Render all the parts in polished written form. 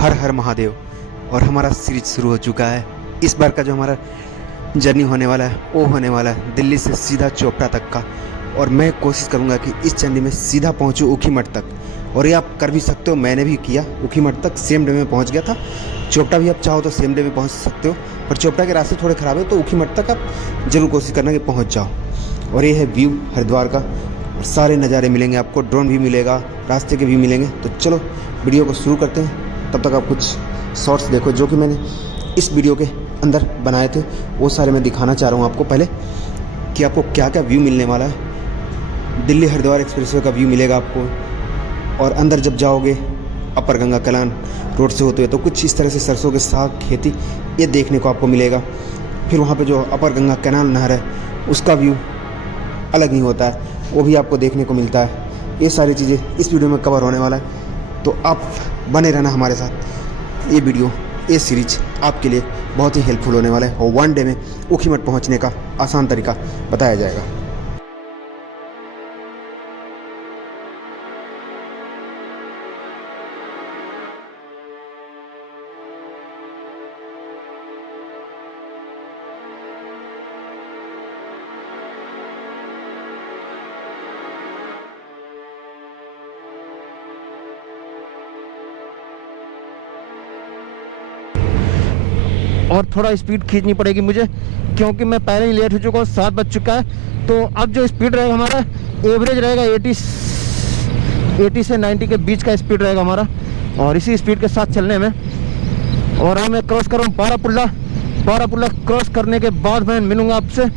हर हर महादेव। और हमारा सीरीज शुरू हो चुका है। इस बार का जो हमारा जर्नी होने वाला है वो होने वाला है दिल्ली से सीधा चोपड़ा तक का। और मैं कोशिश करूंगा कि इस जर्नी में सीधा पहुंचूं ऊखीमठ तक। और ये आप कर भी सकते हो, मैंने भी किया। ऊखीमठ तक सेम डे में पहुंच गया था। चोपड़ा भी आप चाहो तो सेम डे में पहुंच सकते हो, पर चोपड़ा के रास्ते थोड़े ख़राब है, तो ऊखीमठ तक आप ज़रूर कोशिश करना कि पहुँच जाओ। और ये है व्यू हरिद्वार का, और सारे नज़ारे मिलेंगे आपको, ड्रोन भी मिलेगा, रास्ते के भी मिलेंगे। तो चलो वीडियो को शुरू करते हैं। तब तक आप कुछ शॉर्ट्स देखो जो कि मैंने इस वीडियो के अंदर बनाए थे, वो सारे मैं दिखाना चाह रहा हूँ आपको पहले कि आपको क्या क्या व्यू मिलने वाला है। दिल्ली हरिद्वार एक्सप्रेसवे का व्यू मिलेगा आपको। और अंदर जब जाओगे अपर गंगा कलान रोड से होते हुए तो कुछ इस तरह से सरसों के साग खेती ये देखने को आपको मिलेगा। फिर वहाँ पे जो अपर गंगा कैनाल नहर है उसका व्यू अलग ही होता है, वो भी आपको देखने को मिलता है। ये सारी चीज़ें इस वीडियो में कवर होने वाला है, तो आप बने रहना हमारे साथ। ये वीडियो, ये सीरीज आपके लिए बहुत ही हेल्पफुल होने वाला है, और वन डे में ऊखीमठ पहुँचने का आसान तरीका बताया जाएगा। और थोड़ा स्पीड खींचनी पड़ेगी मुझे, क्योंकि मैं पहले ही लेट हो चुका हूँ, 7 बज चुका है। तो अब जो स्पीड रहेगा हमारा एवरेज रहेगा 80 से 90 के बीच का स्पीड रहेगा हमारा, और इसी स्पीड के साथ चलने में। और अब मैं क्रॉस कर रहा हूँ बारापुल्ला क्रॉस करने के बाद मैं मिलूँगा आपसे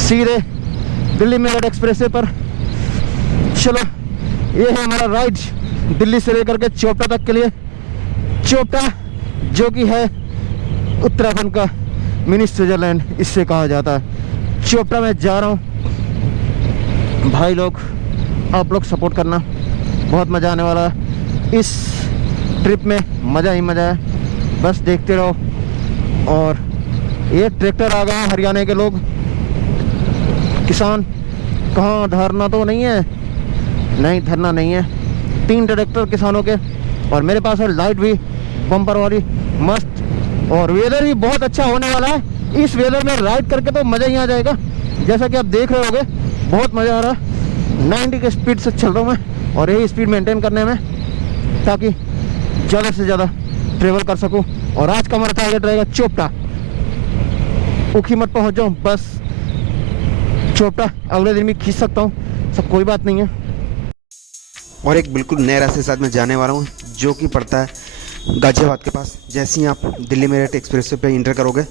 सीधे दिल्ली मेरठ एक्सप्रेसवे पर। चलो, ये है हमारा राइड दिल्ली से लेकर के चोपड़ा तक के लिए। चोपड़ा जो कि है उत्तराखंड का मिनी स्विट्जरलैंड इससे कहा जाता है। चोपड़ा में जा रहा हूँ भाई लोग, आप लोग सपोर्ट करना, बहुत मज़ा आने वाला है इस ट्रिप में। मज़ा ही मज़ा है, बस देखते रहो। और ये ट्रैक्टर आ गए हरियाणा के लोग, किसान। कहाँ धरना तो नहीं है? नहीं, धरना नहीं है। 3 ट्रैक्टर किसानों के, और मेरे पास है लाइट भी बम्पर वाली मस्त। और वेदर भी बहुत अच्छा होने वाला है। इस वेदर में राइड करके तो मज़ा ही आ जाएगा। जैसा कि आप देख रहे होगे, बहुत मज़ा आ रहा है। 90 के स्पीड से चल रहा हूँ मैं, और यही स्पीड मेंटेन करने में, ताकि ज़्यादा से ज़्यादा ट्रेवल कर सकूँ। और आज का हमारा टारगेट रहेगा चोपड़ा। ऊखीमठ पहुँच जाऊँ बस। चोपड़ा अगले दिन भी खींच सकता हूँ, सब कोई बात नहीं है। और एक बिल्कुल नए रास्ते के साथ मैं जाने वाला हूँ, जो कि पड़ता है गाजियाबाद के पास। जैसे ही आप दिल्ली मेरठ एक्सप्रेसवे पे इंटर करोगे,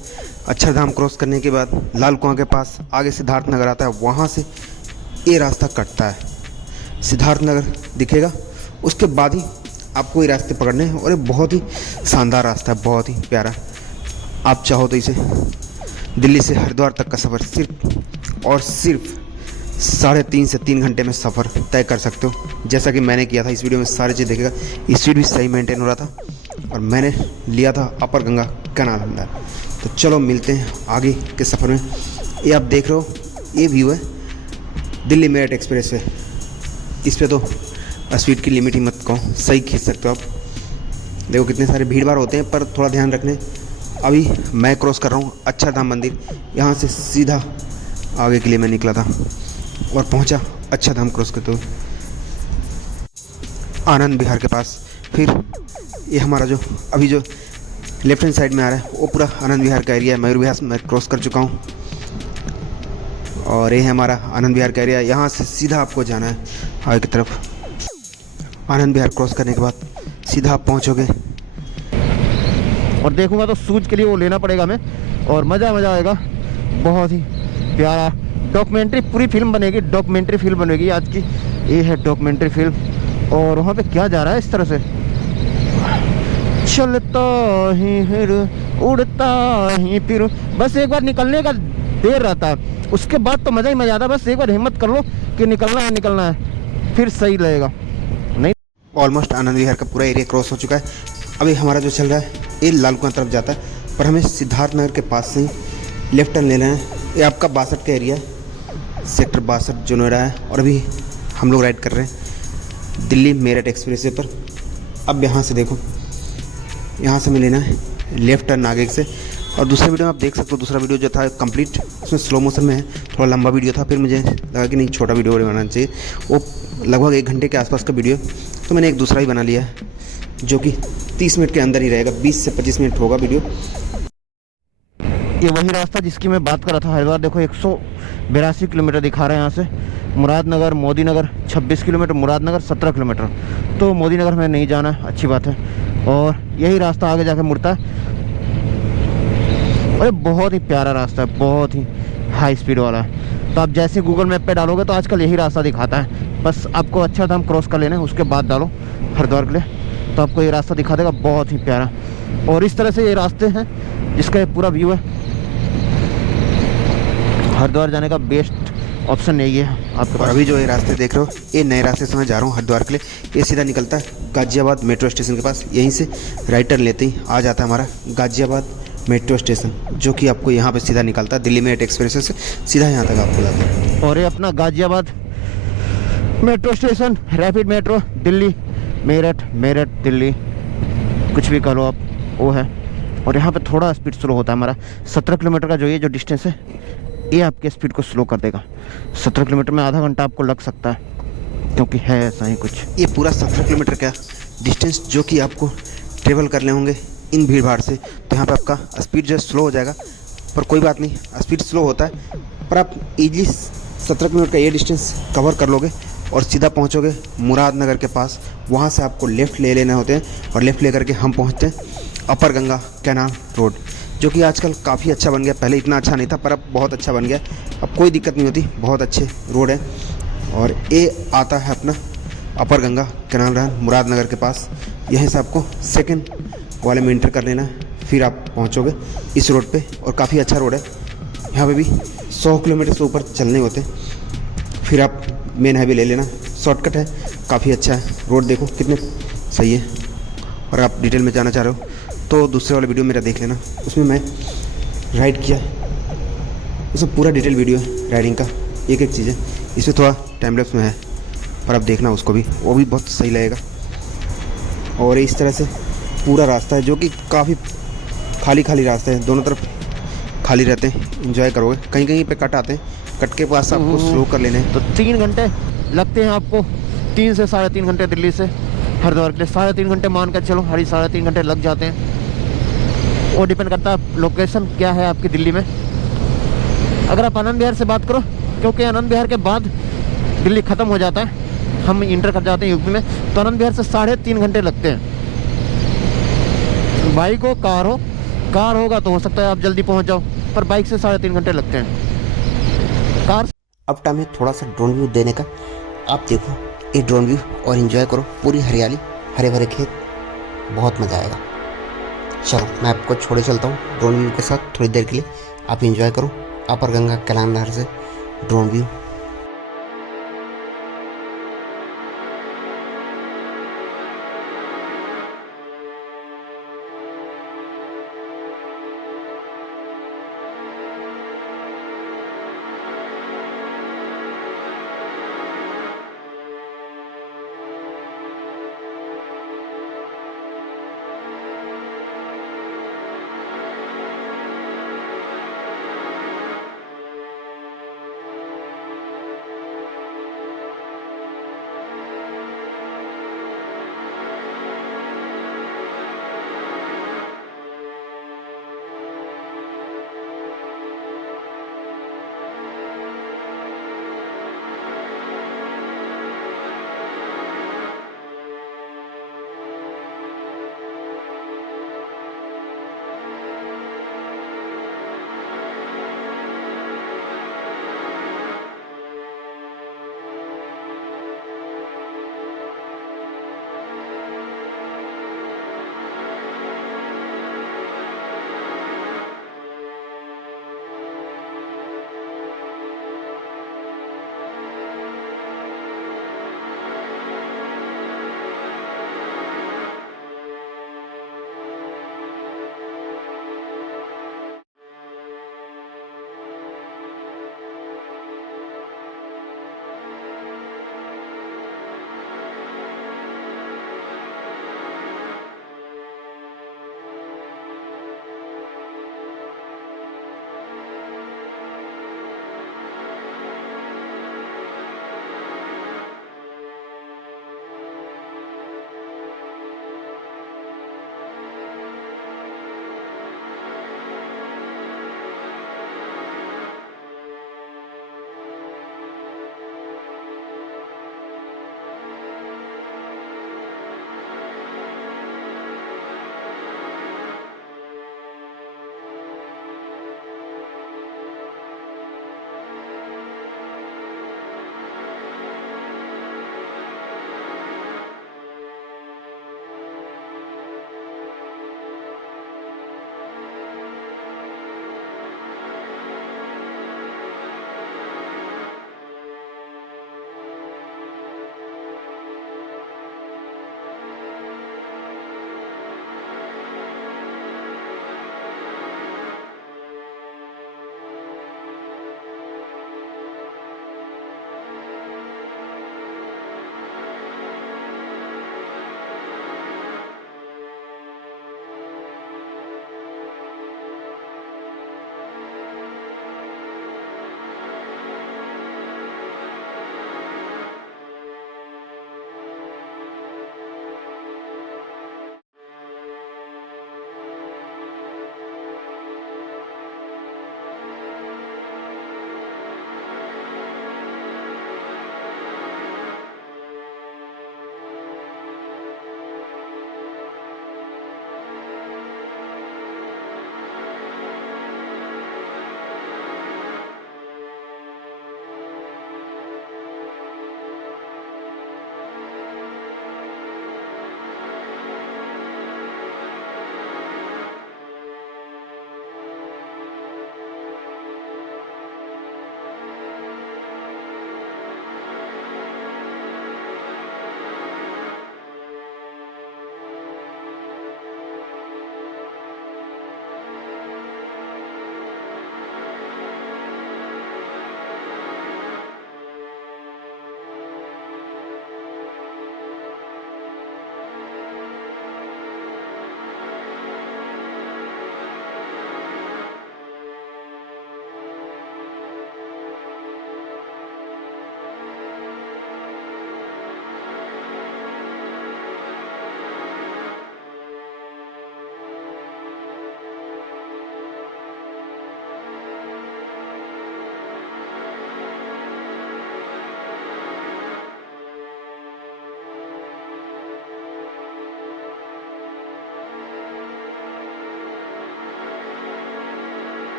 अक्षरधाम क्रॉस करने के बाद लाल कुआं के पास आगे सिद्धार्थ नगर आता है, वहाँ से ये रास्ता कटता है। सिद्धार्थ नगर दिखेगा, उसके बाद ही आपको ये रास्ते पकड़ने हैं। और ये बहुत ही शानदार रास्ता है, बहुत ही प्यारा। आप चाहो तो इसे दिल्ली से हरिद्वार तक का सफ़र सिर्फ और सिर्फ 3.5 से 3 घंटे में सफ़र तय कर सकते हो, जैसा कि मैंने किया था। इस वीडियो में सारी चीज़ देखेगा। स्पीड भी सही मेंटेन हो रहा था, और मैंने लिया था अपर गंगा कैनाल अंदर। तो चलो मिलते हैं आगे के सफ़र में। ये आप देख रहे हो, ये व्यू है दिल्ली मेरठ एक्सप्रेसवे। इस पे तो स्पीड की लिमिट ही मत कहो, सही खींच सकते हो आप। देखो कितने सारे भीड़ भाड़ होते हैं, पर थोड़ा ध्यान रखने। अभी मैं क्रॉस कर रहा हूँ अक्षरधाम मंदिर, यहाँ से सीधा आगे के लिए मैं निकला था और पहुंचा अक्षरधाम क्रॉस करते हुए आनंद विहार के पास। फिर ये हमारा जो अभी जो लेफ्ट हैंड साइड में आ रहा है वो पूरा आनंद विहार का एरिया है। मयूर विहार मैं क्रॉस कर चुका हूँ, और ये है हमारा आनंद विहार का एरिया। यहाँ से सीधा आपको जाना है आगे की तरफ। आनंद विहार क्रॉस करने के बाद सीधा आप पहुँचोगे। और देखूंगा तो सूज के लिए वो लेना पड़ेगा हमें, और मज़ा आएगा। बहुत ही प्यारा डॉक्यूमेंट्री पूरी फिल्म बनेगी, डॉक्यूमेंट्री फिल्म बनेगी आज की। ये है डॉक्यूमेंट्री फिल्म। और वहाँ पे क्या जा रहा है इस तरह से, चलता ही फिर उड़ता ही फिर। बस एक बार निकलने का देर रहता है, उसके बाद तो मज़ा ही मज़ा आता है। बस एक बार हिम्मत कर लो कि निकलना है, फिर सही लगेगा। नहीं, ऑलमोस्ट आनंद विहार का पूरा एरिया क्रॉस हो चुका है। अभी हमारा जो चल रहा है ये लाल कुआं तरफ जाता है, पर हमें सिद्धार्थ नगर के पास से ही लेफ्ट टर्न लेना है। ये आपका 62 का एरिया है, सेक्टर 62 जो नोएडा है। और अभी हम लोग राइड कर रहे हैं दिल्ली मेरठ एक्सप्रेसवे पर। अब यहाँ से देखो, यहाँ से हमें लेना है लेफ़्ट टर्न आगे से। और दूसरे वीडियो में आप देख सकते हो, दूसरा वीडियो जो था कंप्लीट उसमें स्लो मोशन में है, थोड़ा लंबा वीडियो था। फिर मुझे लगा कि नहीं, छोटा वीडियो बनाना चाहिए। वो लगभग 1 घंटे के आसपास का वीडियो, तो मैंने एक दूसरा ही बना लिया है जो कि 30 मिनट के अंदर ही रहेगा, 20 से 25 मिनट होगा वीडियो। ये वही रास्ता जिसकी मैं बात कर रहा था, हरिद्वार। देखो 182 किलोमीटर दिखा रहे हैं यहाँ से। मुरादनगर मोदी नगर 26 किलोमीटर, मुरादनगर 17 किलोमीटर। तो मोदी नगर में नहीं जाना है, अच्छी बात है। और यही रास्ता आगे जाके मुड़ता है। अरे बहुत ही प्यारा रास्ता है, बहुत ही हाई स्पीड वाला है। तो आप जैसे गूगल मैप पे डालोगे तो आजकल यही रास्ता दिखाता है। बस आपको अच्छा धाम क्रॉस कर लेना है, उसके बाद डालो हरिद्वार के लिए, तो आपको ये रास्ता दिखा देगा, बहुत ही प्यारा। और इस तरह से ये रास्ते हैं जिसका ये पूरा व्यू है। हरिद्वार जाने का बेस्ट ऑप्शन यही है आपके पास। अभी जो ये रास्ते देख रहे हो, ये नए रास्ते से मैं जा रहा हूँ हरिद्वार के लिए। ये सीधा निकलता है गाजियाबाद मेट्रो स्टेशन के पास, यहीं से राइट टर्न लेते ही आ जाता है हमारा गाजियाबाद मेट्रो स्टेशन, जो कि आपको यहाँ पे सीधा निकलता है दिल्ली मेरठ एक्सप्रेस से सीधा यहाँ तक आपको लाता है। और ये अपना Ghaziabad metro station, rapid metro, Delhi Meerut, Meerut Delhi, कुछ भी करो आप, वो है। और यहाँ पे थोड़ा स्पीड स्लो होता है हमारा। 17 किलोमीटर का जो डिस्टेंस है, ये आपके स्पीड को स्लो कर देगा। 17 किलोमीटर में आधा घंटा आपको लग सकता है, क्योंकि है ऐसा ही कुछ। ये पूरा 17 किलोमीटर का डिस्टेंस जो कि आपको ट्रेवल करने होंगे इन भीड़ भाड़ से, तो यहाँ पे आपका स्पीड जो है स्लो हो जाएगा। पर कोई बात नहीं, स्पीड स्लो होता है पर आप ईजिली 17 किलोमीटर का ये डिस्टेंस कवर कर लोगे और सीधा पहुँचोगे मुरादनगर के पास। वहाँ से आपको लेफ़्ट ले लेने होते हैं और लेफ़्ट लेकर के हम पहुँचते हैं अपर गंगा कैनाल रोड, जो कि आजकल काफ़ी अच्छा बन गया। पहले इतना अच्छा नहीं था पर अब बहुत अच्छा बन गया। अब कोई दिक्कत नहीं होती, बहुत अच्छे रोड है। और ये आता है अपना अपर गंगा कैनाल रोड मुरादनगर के पास। यहीं से आपको सेकंड वाले में इंटर कर लेना है, फिर आप पहुंचोगे इस रोड पे। और काफ़ी अच्छा रोड है, यहाँ पे भी 100 किलोमीटर से ऊपर चलने होते हैं। फिर आप मेन हाईवे ले लेना, शॉर्टकट है, काफ़ी अच्छा है रोड। देखो कितने सही है। और आप डिटेल में जाना चाह रहे हो तो दूसरे वाले वीडियो मेरा देख लेना, उसमें मैं राइड किया, उसमें पूरा डिटेल वीडियो है राइडिंग का, एक एक चीज़ है। इसमें थोड़ा टाइम लैप्स में है, पर आप देखना उसको भी, वो भी बहुत सही लगेगा। और इस तरह से पूरा रास्ता है जो कि काफ़ी खाली खाली रास्ता है, दोनों तरफ खाली रहते हैं, एंजॉय करोगे। कहीं कहीं पे कट आते हैं, कट के पास आपको स्लो कर लेने हैं। तो 3 घंटे लगते हैं आपको, 3 से 3.5 घंटे दिल्ली से हरिद्वार के लिए। 3.5 घंटे मान कर चलो, 3.5 घंटे लग जाते हैं। वो डिपेंड करता है लोकेशन क्या है आपकी दिल्ली में। अगर आप आनंद विहार से बात करो, क्योंकि आनंद विहार के बाद दिल्ली ख़त्म हो जाता है, हम इंटर कर जाते हैं यूपी में, तो आनंद विहार से 3.5 घंटे लगते हैं। बाइक हो, कार होगा तो हो सकता है आप जल्दी पहुंच जाओ, पर बाइक से 3.5 घंटे लगते हैं। कार अब टाइम है थोड़ा सा ड्रोन व्यू देने का। आप देखो ये ड्रोन व्यू और एंजॉय करो, पूरी हरियाली, हरे भरे खेत, बहुत मज़ा आएगा। चलो मैं आपको छोड़े चलता हूँ ड्रोन व्यू के साथ थोड़ी देर के लिए, आप एंजॉय करो अपर गंगा कैनाल नहर से ड्रोन व्यू।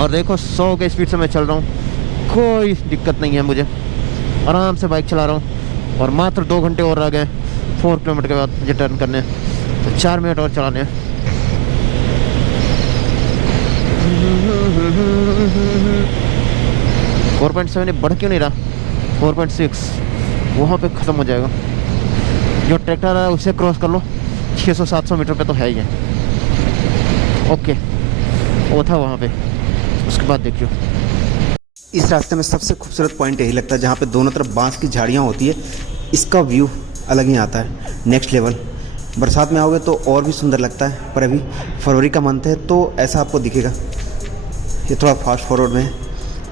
और देखो 100 के स्पीड से मैं चल रहा हूँ, कोई दिक्कत नहीं है मुझे, आराम से बाइक चला रहा हूँ। और मात्र 2 घंटे और रह गए 4 किलोमीटर के बाद मुझे टर्न करने, तो 4 मिनट और चलाने हैं। 4.7 बढ़ क्यों नहीं रहा, 4.6 वहाँ पे ख़त्म हो जाएगा। जो ट्रैक्टर है उसे क्रॉस कर लो, 600-700 मीटर पे तो है ही है। ओके, वो था वहाँ पे, उसके बाद देखियो। इस रास्ते में सबसे खूबसूरत पॉइंट यही लगता है जहाँ पे दोनों तरफ बांस की झाड़ियाँ होती है, इसका व्यू अलग ही आता है, नेक्स्ट लेवल। बरसात में आओगे तो और भी सुंदर लगता है, पर अभी फरवरी का मंथ है तो ऐसा आपको दिखेगा। ये थोड़ा फास्ट फॉरवर्ड में है,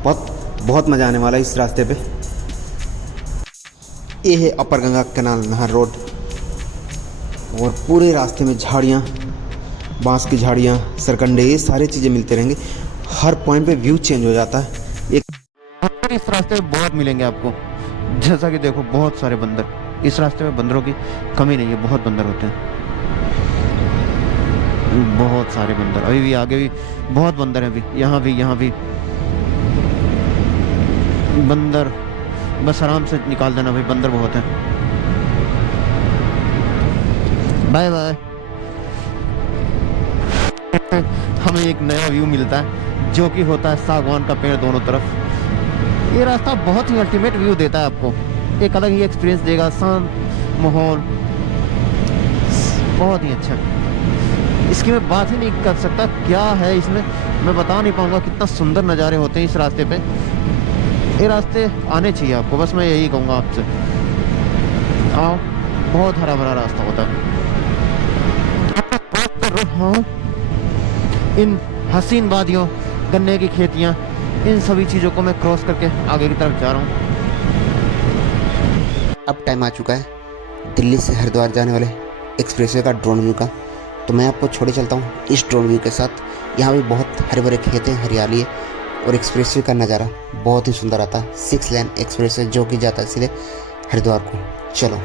बहुत मज़ा आने वाला है इस रास्ते पे। ये है अपर गंगा कैनाल नहर रोड, और पूरे रास्ते में झाड़ियाँ, बांस की झाड़ियाँ, सरकंडे, ये सारी चीज़ें मिलते रहेंगे। हर पॉइंट पे व्यू चेंज हो जाता है। एक इस रास्ते में बहुत मिलेंगे आपको, जैसा कि देखो बहुत सारे बंदर, इस रास्ते में बंदरों की कमी नहीं है, बहुत बंदर होते हैं, बहुत सारे बंदर। अभी भी आगे भी बहुत बंदर हैं, अभी यहाँ भी बंदर, बस आराम से निकाल देना भाई, बंदर बहुत हैं। Bye bye. हमें एक नया व्यू मिलता है जो कि होता है सागवान का पेड़ दोनों तरफ। ये रास्ता बहुत ही अल्टीमेट व्यू देता है आपको, एक अलग ही एक्सपीरियंस देगा, शांत माहौल, बहुत ही अच्छा। इसकी मैं बात ही नहीं कर सकता क्या है इसमें, मैं बता नहीं पाऊंगा कितना सुंदर नज़ारे होते हैं इस रास्ते पे। ये रास्ते आने चाहिए आपको, बस मैं यही कहूँगा आपसे, आओ, बहुत हरा भरा रास्ता होता है। हाँ, इन हसीन वादियों, गन्ने की खेतियाँ, इन सभी चीज़ों को मैं क्रॉस करके आगे की तरफ जा रहा हूँ। अब टाइम आ चुका है दिल्ली से हरिद्वार जाने वाले एक्सप्रेसवे का ड्रोन व्यू का, तो मैं आपको छोड़े चलता हूँ इस ड्रोन व्यू के साथ। यहाँ भी बहुत हरे भरे खेत हैं, हरियाली है, और एक्सप्रेसवे का नज़ारा बहुत ही सुंदर आता है। 6 लेन एक्सप्रेसवे जो कि जाता है सीधे हरिद्वार को। चलो।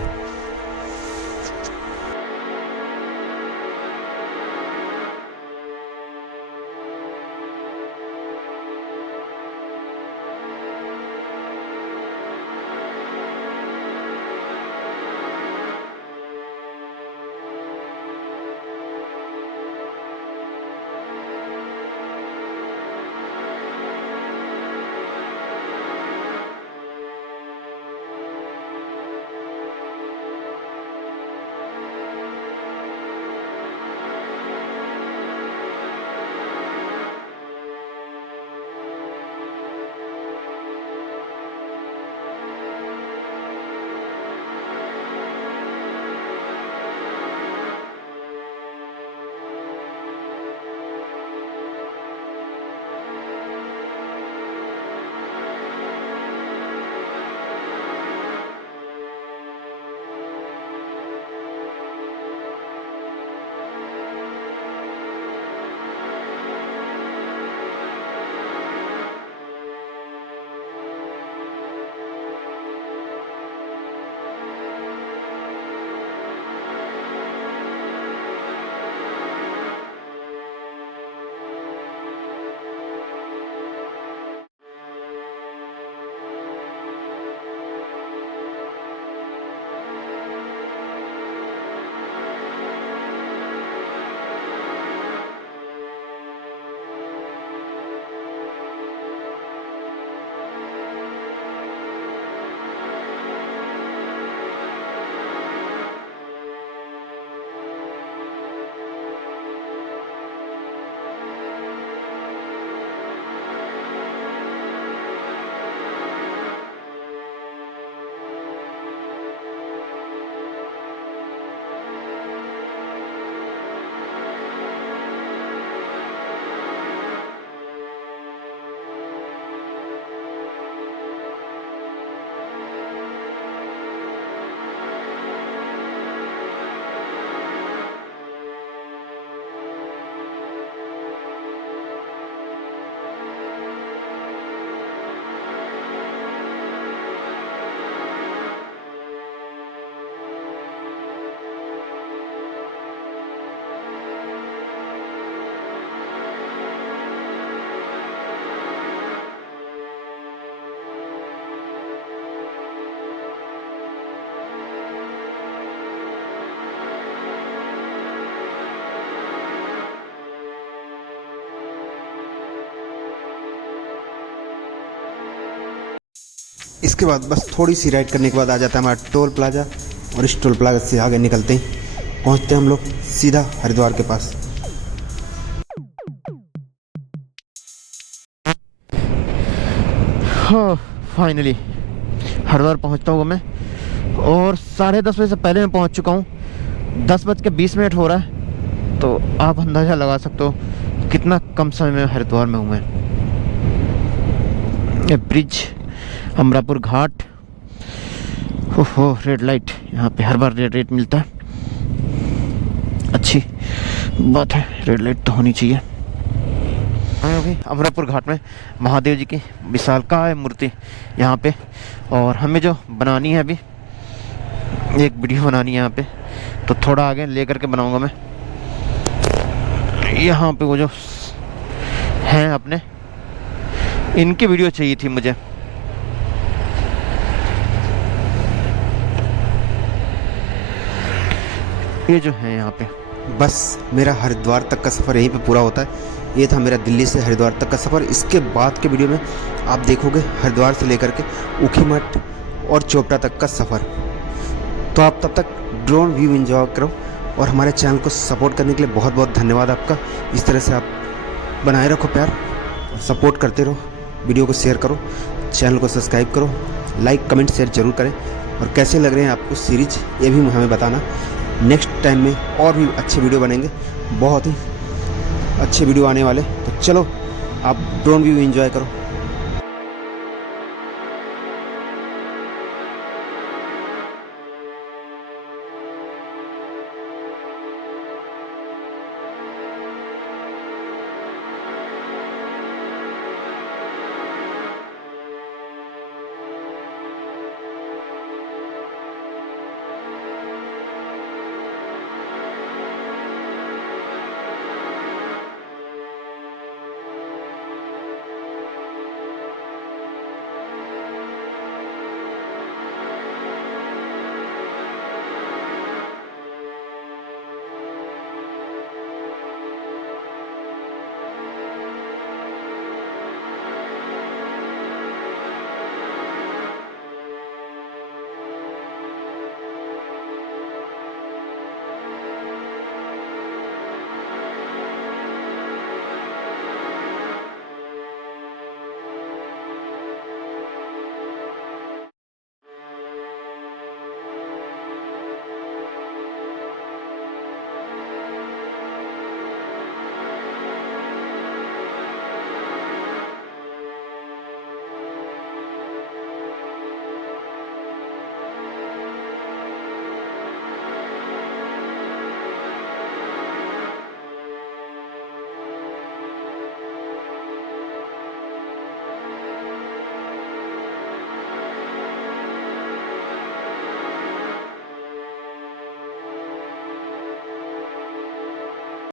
इसके बाद बस थोड़ी सी राइड करने के बाद आ जाता है हमारा टोल प्लाजा, और इस टोल प्लाजा से आगे निकलते ही पहुंचते हैं हम लोग सीधा हरिद्वार के पास। हाँ फाइनली हरिद्वार पहुंचता हूँ मैं, और 10:30 बजे से पहले मैं पहुंच चुका हूँ। 10:20 हो रहा है, तो आप अंदाज़ा लगा सकते हो कितना कम समय में हरिद्वार में हूँ मैं। ये ब्रिज, अमरापुर घाट, ओहो रेड लाइट, यहाँ पे हर बार रेड लाइट मिलता है, अच्छी बात है, रेड लाइट तो होनी चाहिए। मैं अभी अमरापुर घाट में महादेव जी की विशालकाय मूर्ति यहाँ पे, और हमें जो बनानी है अभी एक वीडियो बनानी है यहाँ पे, तो थोड़ा आगे ले करके बनाऊँगा मैं। यहाँ पे वो जो हैं अपने, इनकी वीडियो चाहिए थी मुझे। ये जो है यहाँ पे, बस मेरा हरिद्वार तक का सफ़र यहीं पे पूरा होता है। ये था मेरा दिल्ली से हरिद्वार तक का सफ़र। इसके बाद के वीडियो में आप देखोगे हरिद्वार से लेकर के ऊखीमठ और चोपड़ा तक का सफ़र। तो आप तब तक ड्रोन व्यू एंजॉय करो, और हमारे चैनल को सपोर्ट करने के लिए बहुत बहुत धन्यवाद आपका। इस तरह से आप बनाए रखो प्यार, और सपोर्ट करते रहो, वीडियो को शेयर करो, चैनल को सब्सक्राइब करो, लाइक कमेंट शेयर ज़रूर करें, और कैसे लग रहे हैं आपको सीरीज ये भी हमें बताना। नेक्स्ट टाइम में और भी अच्छे वीडियो बनेंगे, बहुत ही अच्छे वीडियो आने वाले। तो चलो आप ड्रोन व्यू एंजॉय करो।